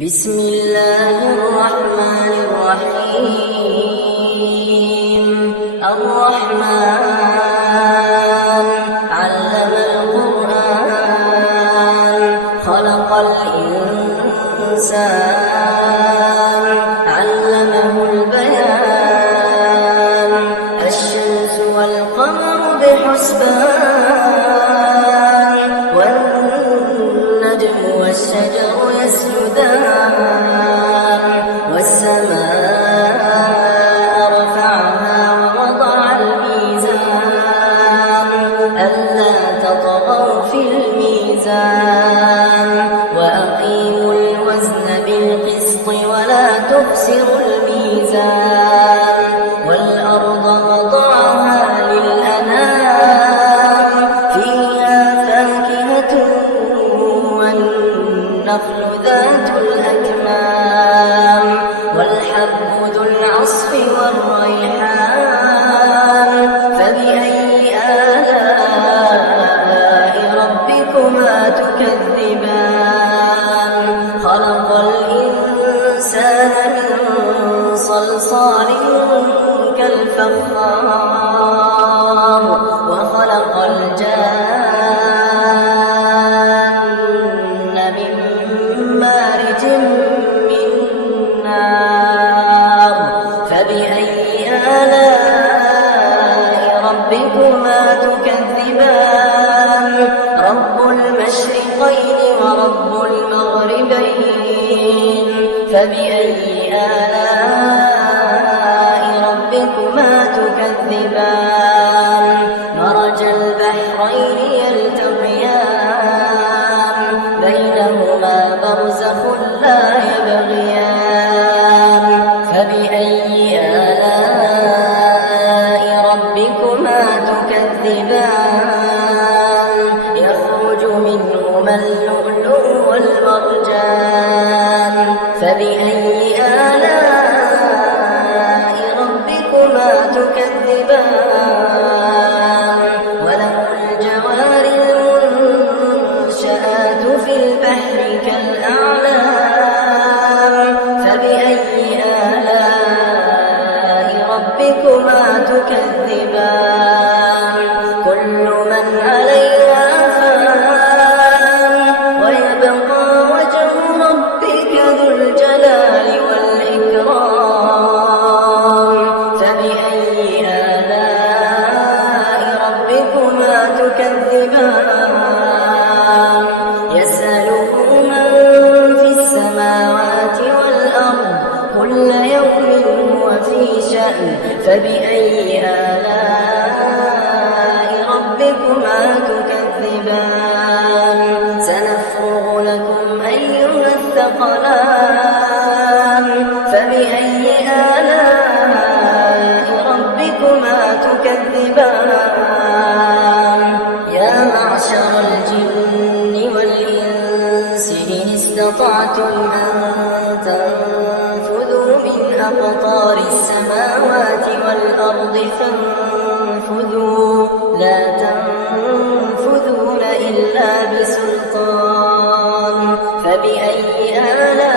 بسم الله الرحمن الرحيم. الرحمن علم القرآن خلق الإنسان علمه البيان الشمس والقمر بحسبان والنجم والشجر يسجدان والسماء رفعها ووضع الميزان ألا تطغوا في الميزان وأقيموا الوزن بالقسط ولا تخسروا الميزان والأرض وضعها للأنام فيها فاكهة والنخل ذات الأكمام والحب ذو العصف والريحان فبأي آلاء ربكما تكذبان خلق الإنسان من صلصال كالفخار وخلق الجان من مارج من نار فبأي آلاء ربكما تكذبان رب المشرقين ورب المغربين فبأي آلاء ربكما تكذبان مرج البحرين يلتقيان بينهما برزخ لا يبغيان فبأي آلاء ربكما تكذبان يخرج منهما اللؤلؤ والمرجان فبأي آلاء ربكما تكذبان وله الجوار المنشآت في البحر كالأعلام فبأي آلاء ربكما تكذبان كل من عليها فان ويبقى وجه ربك ذو الجلال والإكرام فبأي آلاء ربكما تكذبان يسأله من في السماوات والأرض كل يوم هو في شأن فبأي آلاء ربكما تكذبان سنفرغ لكم أيها الثقلان فبأي آلاء ربكما تكذبان يا معشر الجن والإنس إن استطعتم أن تنفذوا من أقطار السماوات والأرض فانفذوا لا تنفذون إلا بسلطان فبأي آلاء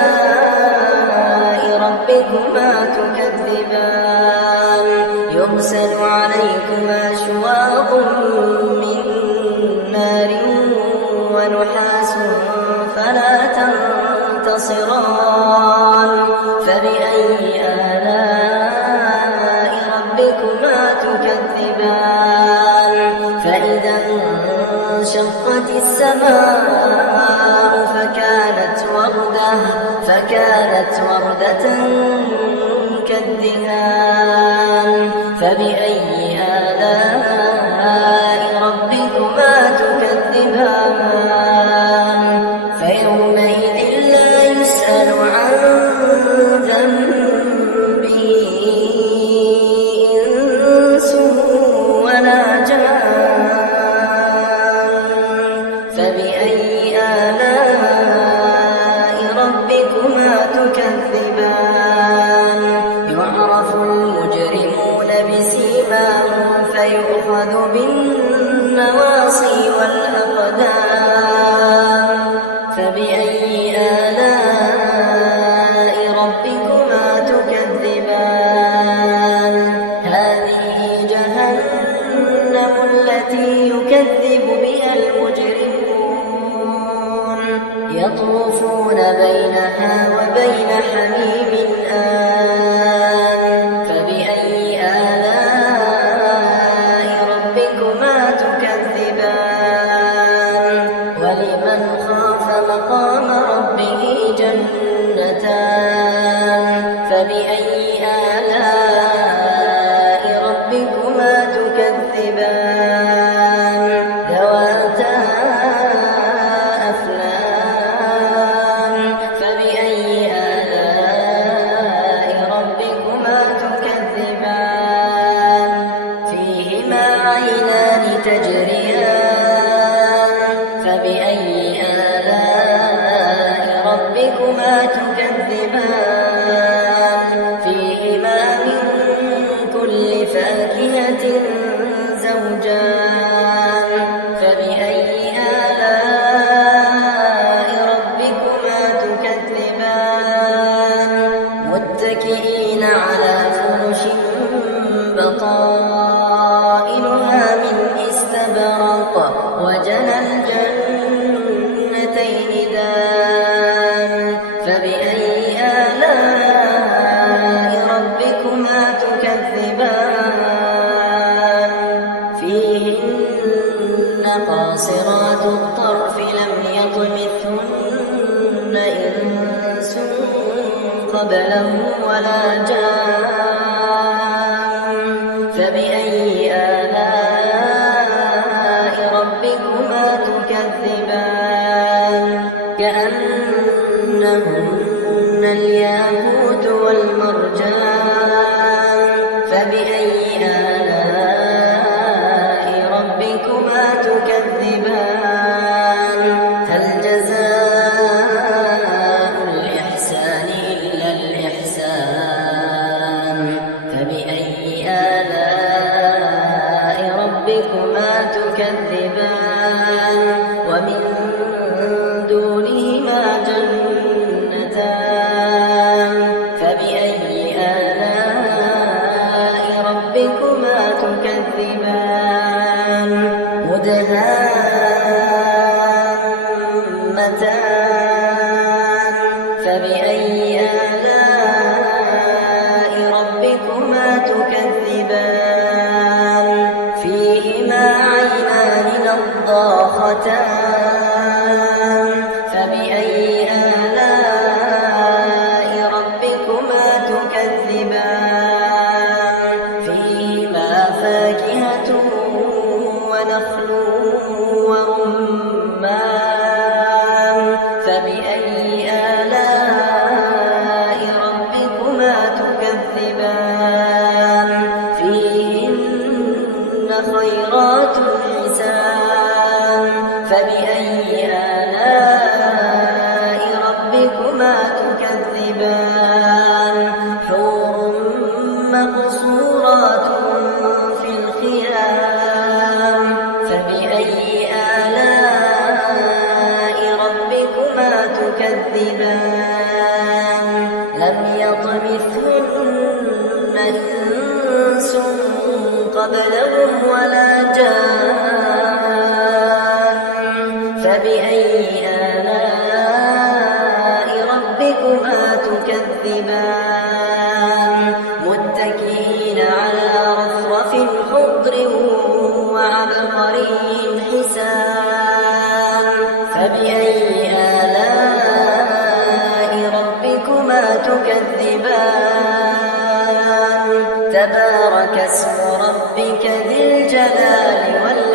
ربكما تكذبان يرسل عليكما شواظ من نار ونحاس فلا تنتصران فبأي آلاء ربكما تكذبان فإذا انشقت السماء فكانت وردة كالدهان فبأي آلاء ربكما تكذبان فيومئذ لا يسأل عن ذنبه إنس ولا جان فبأي آلاء ربكما تكذبان يعرف المجرمون بسيماهم فيؤخذ بالنواصي والأقدام فبأي آلاء فبأي آلاء ربكما تكذبان ذواتا أفنان فبأي آلاء ربكما تكذبان فيهما عينان تجريان فبأي آلاء ربكما تكذبان فيهما من كل فاكهة زوجان فبأي آلاء ربكما تكذبان متكئين على فرش بطائنها من استبرق وجنى الجنتين دان فبأي آلاء ربكما تكذبان فيهن قاصرات الطرف لم يطمثهن إنس قبلهم ولا جان فبأي آلاء ربكما تكذبان كأنهن الياقوت والمرجان فبأي آلاء ربكما تكذبان هل جزاء الإحسان إلا الإحسان فبأي آلاء ربكما تكذبان ومن دونهما جنتان فبأي آلاء ربكما تكذبان مدهامتان فبأي آلاء ربكما تكذبان فيهما عينان نضاختان فبأي آلاء ربكما تكذبان فيهما فاكهة ونخل ورمان فبأي آلاء ربكما تكذبان فيهن خيرات حسان فبأي آلاء ربكما تكذبان حور مقصورات في الخيام فبأي آلاء ربكما تكذبان لم يطمثهن إنس قبلهم ولا جان فبأي آلاء ربكما تكذبان متكئين على رفرف خضر وعبقري حسان فبأي آلاء ربكما تكذبان تبارك اسم ربك ذي الجلال والإكرام